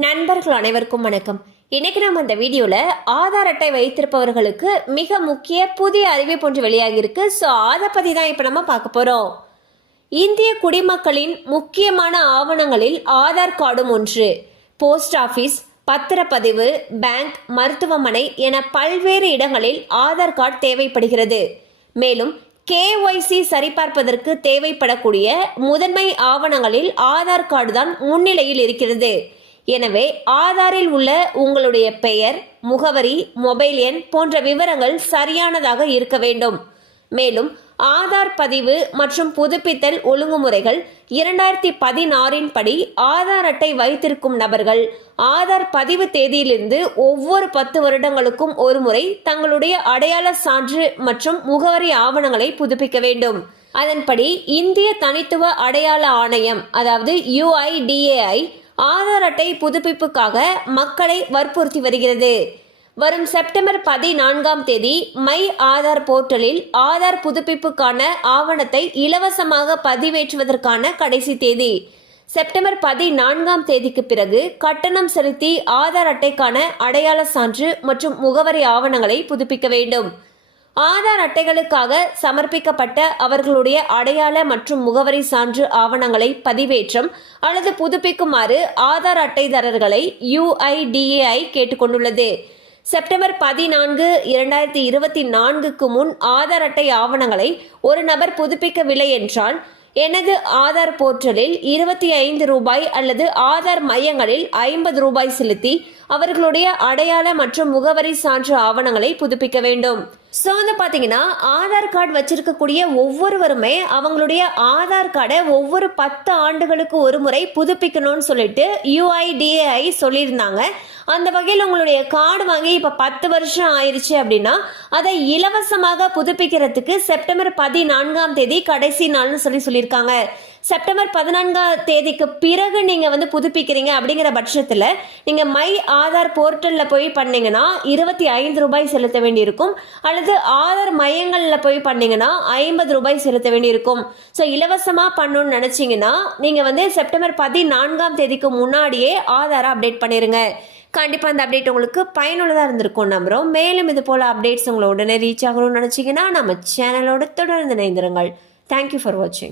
நண்பர்கள் அனைவருக்கும் வணக்கம். இன்னைக்கு நம்ம இந்த வீடியோல ஆதார் அட்டை வைத்திருப்பவர்களுக்கு மிக முக்கிய புதிய அறிவிப்பு ஒன்று வெளியாகி இருக்கு. ஸோ அதை பத்தி தான் இப்போ நம்ம பார்க்க போறோம். இந்திய குடிமக்களின் முக்கியமான ஆவணங்களில் ஆதார் கார்டும் ஒன்று. போஸ்ட் ஆபீஸ், பத்திரப்பதிவு, பேங்க், மருத்துவமனை என பல்வேறு இடங்களில் ஆதார் கார்டு தேவைப்படுகிறது. மேலும் KYC சரிபார்ப்பதற்கு தேவைப்படக்கூடிய முதன்மை ஆவணங்களில் ஆதார் கார்டு தான் முன்னிலையில் இருக்கிறது. எனவே ஆதாரில் உள்ள உங்களுடைய பெயர், முகவரி, மொபைல் எண் போன்ற விவரங்கள் சரியானதாக இருக்க வேண்டும். மேலும் ஆதார் பதிவு மற்றும் புதுப்பித்தல் ஒழுங்குமுறைகள் 2016 படி ஆதார் அட்டை வைத்திருக்கும் நபர்கள் ஆதார் பதிவு தேதியிலிருந்து ஒவ்வொரு 10 வருடங்களுக்கும் ஒரு முறை தங்களுடைய அடையாள சான்று மற்றும் முகவரி ஆவணங்களை புதுப்பிக்க வேண்டும். அதன்படி இந்திய தனித்துவ அடையாள ஆணையம் அதாவது UIDAI ஆதார் அட்டை புதுப்பிப்புக்காக மக்களை வற்புறுத்தி வருகிறது. வரும் செப்டம்பர் 14 மை ஆதார் போர்ட்டலில் ஆதார் புதுப்பிப்புக்கான ஆவணத்தை இலவசமாக பதிவேற்றுவதற்கான கடைசி தேதி. செப்டம்பர் 14 பிறகு கட்டணம் செலுத்தி ஆதார் அட்டைக்கான அடையாள சான்று மற்றும் முகவரி ஆவணங்களை புதுப்பிக்க வேண்டும். ஆதார் அட்டைகளுக்காக சமர்ப்பிக்கப்பட்ட அவர்களுடைய அடையாள மற்றும் முகவரி சான்று ஆவணங்களை பதிவேற்றம் அல்லது புதுப்பிக்குமாறு ஆதார் அட்டைதாரர்களை UIDAI கேட்டுக்கொண்டுள்ளது. செப்டம்பர் 14, 2024 முன் ஆதார் அட்டை ஆவணங்களை ஒரு நபர் புதுப்பிக்கவில்லை என்றால் எனது ஆதார் போர்ட்டலில் 25 ரூபாய் அல்லது ஆதார் மையங்களில் 50 ரூபாய் செலுத்தி அவர்களுடைய அடையாள மற்றும் முகவரி சான்று ஆவணங்களை புதுப்பிக்க வேண்டும். ஸோ வந்து பார்த்தீங்கன்னா ஆதார் கார்டு வச்சிருக்கக்கூடிய ஒவ்வொருவருமே அவங்களுடைய ஆதார் கார்டை ஒவ்வொரு 10 ஆண்டுகளுக்கு ஒரு முறை புதுப்பிக்கணும்னு சொல்லிட்டு UIDAI சொல்லியிருந்தாங்க. அந்த வகையில் உங்களுடைய கார்டு வாங்கி இப்போ 10 வருஷம் ஆயிடுச்சு அப்படின்னா அதை இலவசமாக புதுப்பிக்கிறதுக்கு செப்டம்பர் 14 கடைசி நாள்னு சொல்லியிருக்காங்க. செப்டம்பர் 14 பிறகு நீங்கள் வந்து புதுப்பிக்கிறீங்க அப்படிங்கிற பட்சத்தில் நீங்கள் மை ஆதார் போர்ட்டலில் போய் பண்ணீங்கன்னா 25 ரூபாய் செலுத்த வேண்டியிருக்கும். அல்லது ஆதார் மையங்களில் போய் பண்ணீங்கன்னா 50 ரூபாய் செலுத்த வேண்டியிருக்கும். ஸோ இலவசமாக பண்ணணும்னு நினச்சிங்கன்னா நீங்கள் வந்து செப்டம்பர் 14 முன்னாடியே ஆதாரை அப்டேட் பண்ணிடுங்க. கண்டிப்பாக அந்த அப்டேட் உங்களுக்கு பயனுள்ளதாக இருந்திருக்கும் நம்புகிறோம். மேலும் இது போல் அப்டேட்ஸ் உங்களை உடனே ரீச் ஆகணும்னு நினச்சிங்கன்னா நம்ம சேனலோட தொடர்ந்து இணைந்திருங்கள். தேங்க்யூ ஃபார் வாட்சிங்.